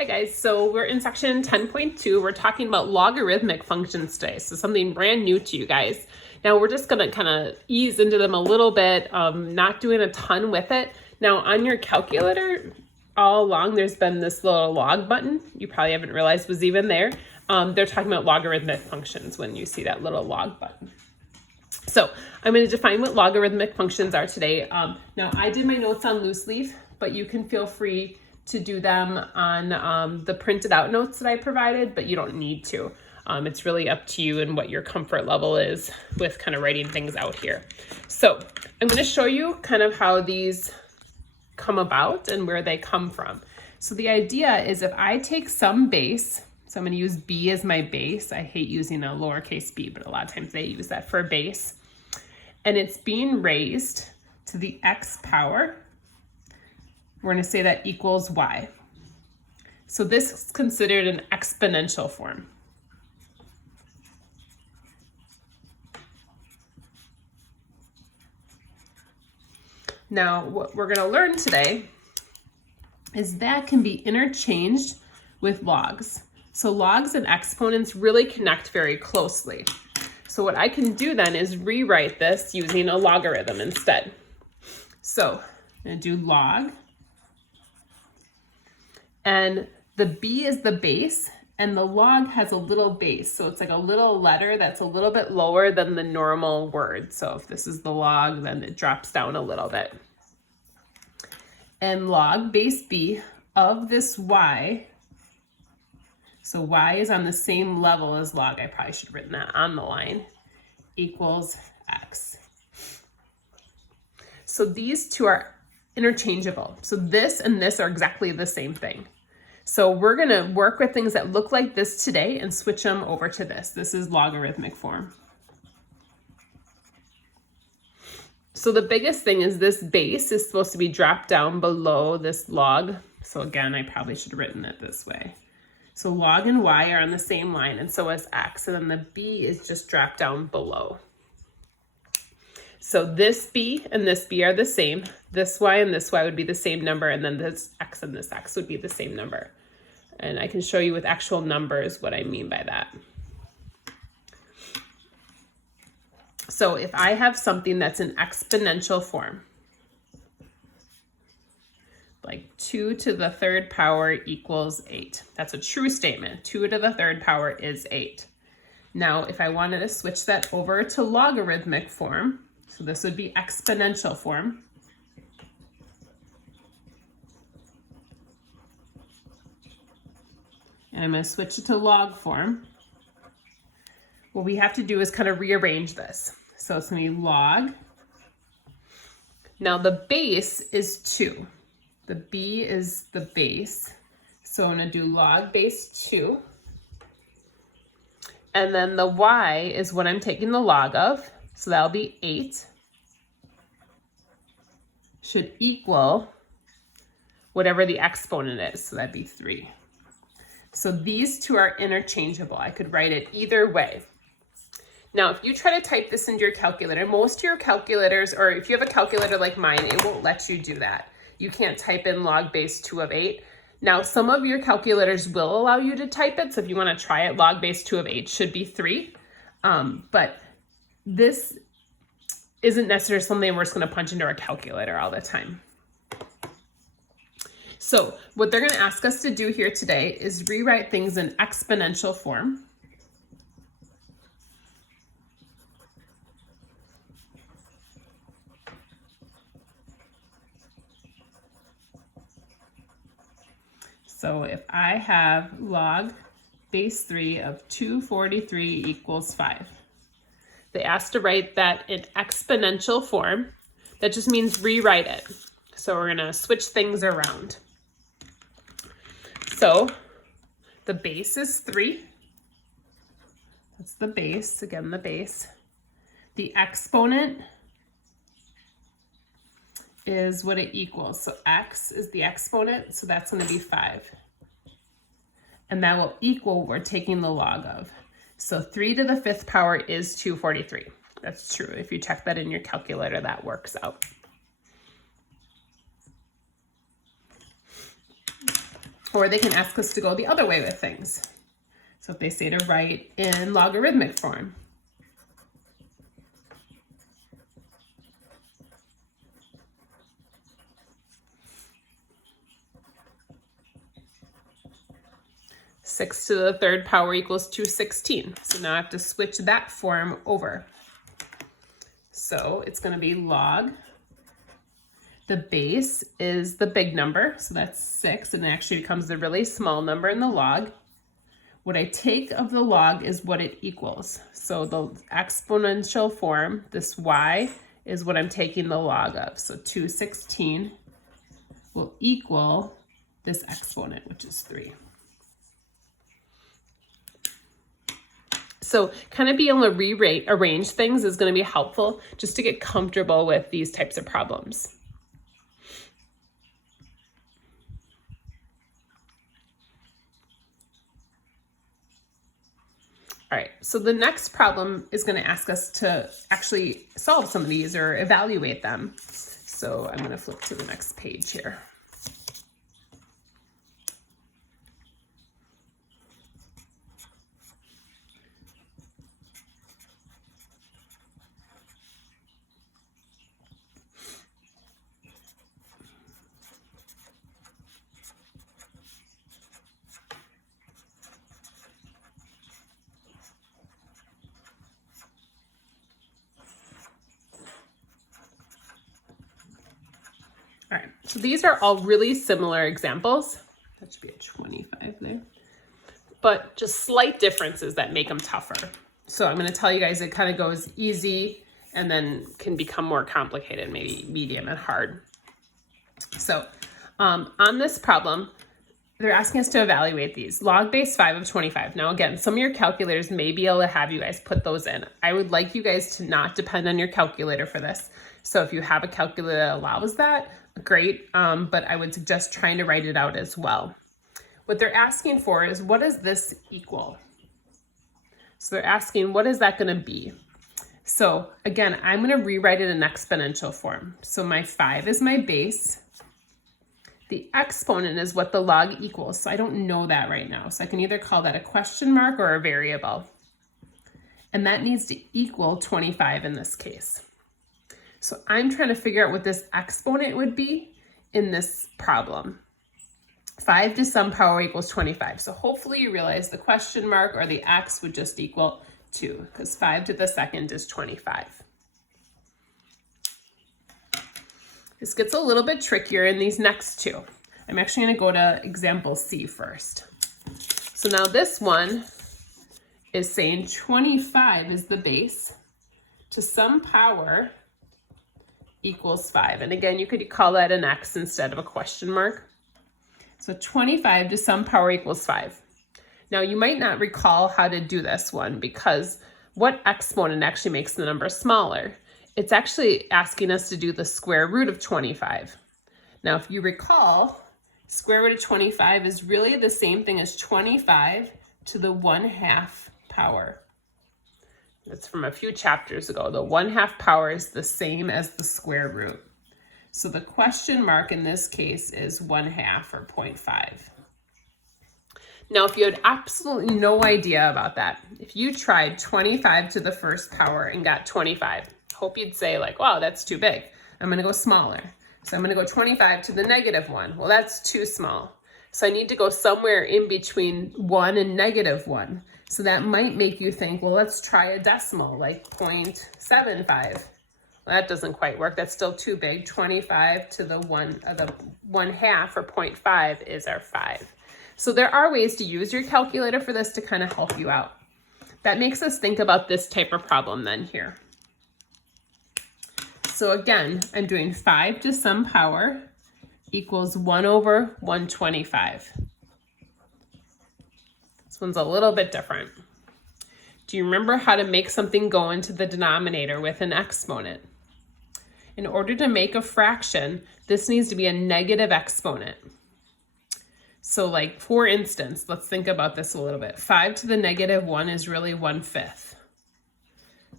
Hi guys, so we're in section 10.2. We're talking about logarithmic functions today, so something brand new to you guys. Now we're just gonna kind of ease into them a little bit, not doing a ton with it. Now on your calculator, all along there's been this little log button. You probably haven't realized was even there. They're talking about logarithmic functions when you see that little log button. So I'm going to define what logarithmic functions are today. Now I did my notes on loose leaf, but you can feel free to do them on the printed out notes that I provided, but you don't need to. It's really up to you and what your comfort level is with kind of writing things out here. So I'm going to show you kind of how these come about and where they come from. So the idea is if I take some base, so I'm going to use b as my base. I hate using a lowercase b, but a lot of times they use that for a base. And it's being raised to the x power. We're going to say that equals y. So this is considered an exponential form. Now, what we're going to learn today is that can be interchanged with logs. So logs and exponents really connect very closely. So what I can do then is rewrite this using a logarithm instead. So I'm going to do log. And the b is the base, and the log has a little base. So it's like a little letter that's a little bit lower than the normal word. So if this is the log, then it drops down a little bit. And log base b of this y, so y is on the same level as log, I probably should have written that on the line, equals x. So these two are interchangeable. So this and this are exactly the same thing. So we're going to work with things that look like this today and switch them over to this. This is logarithmic form. So the biggest thing is this base is supposed to be dropped down below this log. So again, I probably should have written it this way. So log and y are on the same line, and so is x, and then the b is just dropped down below. So this b and this b are the same. This y and this y would be the same number, and then this x and this x would be the same number. And I can show you with actual numbers what I mean by that. So if I have something that's an exponential form, like 2 to the third power equals 8. That's a true statement. 2 to the third power is 8. Now, if I wanted to switch that over to logarithmic form, so this would be exponential form. And I'm going to switch it to log form. What we have to do is kind of rearrange this. So it's going to be log. Now the base is 2. The b is the base. So I'm going to do log base 2. And then the y is what I'm taking the log of. So that'll be 8. Should equal whatever the exponent is. So that'd be 3. So these two are interchangeable. I could write it either way. Now, if you try to type this into your calculator, most of your calculators, or if you have a calculator like mine, it won't let you do that. You can't type in log base 2 of 8. Now, some of your calculators will allow you to type it. So if you want to try it, log base 2 of 8 should be 3. But this isn't necessarily something we're just going to punch into our calculator all the time. So what they're going to ask us to do here today is rewrite things in exponential form. So if I have log base 3 of 243 equals 5. They asked to write that in exponential form. That just means rewrite it. So we're going to switch things around. So the base is 3. That's the base, again, the base. The exponent is what it equals. So x is the exponent, so that's going to be 5. And that will equal what we're taking the log of. So 3 to the 5th power is 243. That's true. If you check that in your calculator, that works out. Or they can ask us to go the other way with things. So if they say to write in logarithmic form, six to the third power equals 216. So now I have to switch that form over. So it's going to be log. The base is the big number, so that's 6, and it actually becomes the really small number in the log. What I take of the log is what it equals. So the exponential form, this y, is what I'm taking the log of. So 216 will equal this exponent, which is 3. So kind of being able to rearrange things is going to be helpful just to get comfortable with these types of problems. All right, so the next problem is going to ask us to actually solve some of these or evaluate them. So I'm going to flip to the next page here. All right, so these are all really similar examples. That should be a 25 there. But just slight differences that make them tougher. So I'm going to tell you guys it kind of goes easy and then can become more complicated, maybe medium and hard. So on this problem, they're asking us to evaluate these. Log base 5 of 25. Now again, some of your calculators may be able to have you guys put those in. I would like you guys to not depend on your calculator for this. So if you have a calculator that allows that, great, but I would suggest trying to write it out as well. What they're asking for is, what does this equal? So they're asking, what is that going to be? So again, I'm going to rewrite it in exponential form. So my 5 is my base. The exponent is what the log equals. So I don't know that right now. So I can either call that a question mark or a variable. And that needs to equal 25 in this case. So I'm trying to figure out what this exponent would be in this problem. 5 to some power equals 25. So hopefully you realize the question mark or the x would just equal 2, because 5 to the second is 25. This gets a little bit trickier in these next two. I'm actually going to go to example C first. So now this one is saying 25 is the base to some power equals 5. And again, you could call that an x instead of a question mark. So 25 to some power equals 5. Now you might not recall how to do this one, because what exponent actually makes the number smaller? It's actually asking us to do the square root of 25. Now if you recall, square root of 25 is really the same thing as 25 to the 1/2 power. That's from a few chapters ago. The 1/2 power is the same as the square root. So the question mark in this case is 1/2 or 0.5. Now, if you had absolutely no idea about that, if you tried 25 to the first power and got 25, hope you'd say like, wow, that's too big. I'm going to go smaller. So I'm going to go 25 to the -1. Well, that's too small. So I need to go somewhere in between 1 and -1. So that might make you think, well, let's try a decimal, like 0.75. Well, that doesn't quite work. That's still too big. 25 to the 1/2 or 0.5 is our 5. So there are ways to use your calculator for this to kind of help you out. That makes us think about this type of problem then here. So again, I'm doing 5 to some power equals 1/125. This one's a little bit different. Do you remember how to make something go into the denominator with an exponent? In order to make a fraction, this needs to be a negative exponent. So like, for instance, let's think about this a little bit. 5 to the -1 is really 1/5.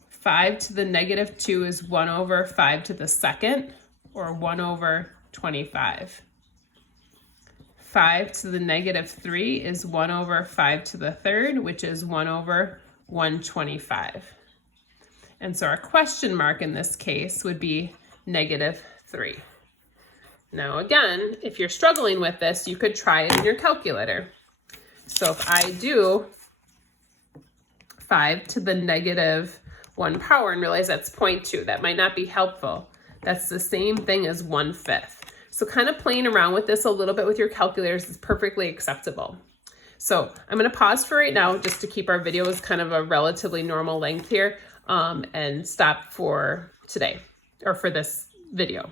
5 to the -2 is 1/5 to the second, or 1/25. 5 to the negative 3 is 1 over 5 to the third, which is 1 over 125. And so our question mark in this case would be negative 3. Now again, if you're struggling with this, you could try it in your calculator. So if I do 5 to the negative 1 power and realize that's 0.2, that might not be helpful. That's the same thing as 1/5. So kind of playing around with this a little bit with your calculators is perfectly acceptable. So I'm going to pause for right now just to keep our videos kind of a relatively normal length here, and stop for today or for this video.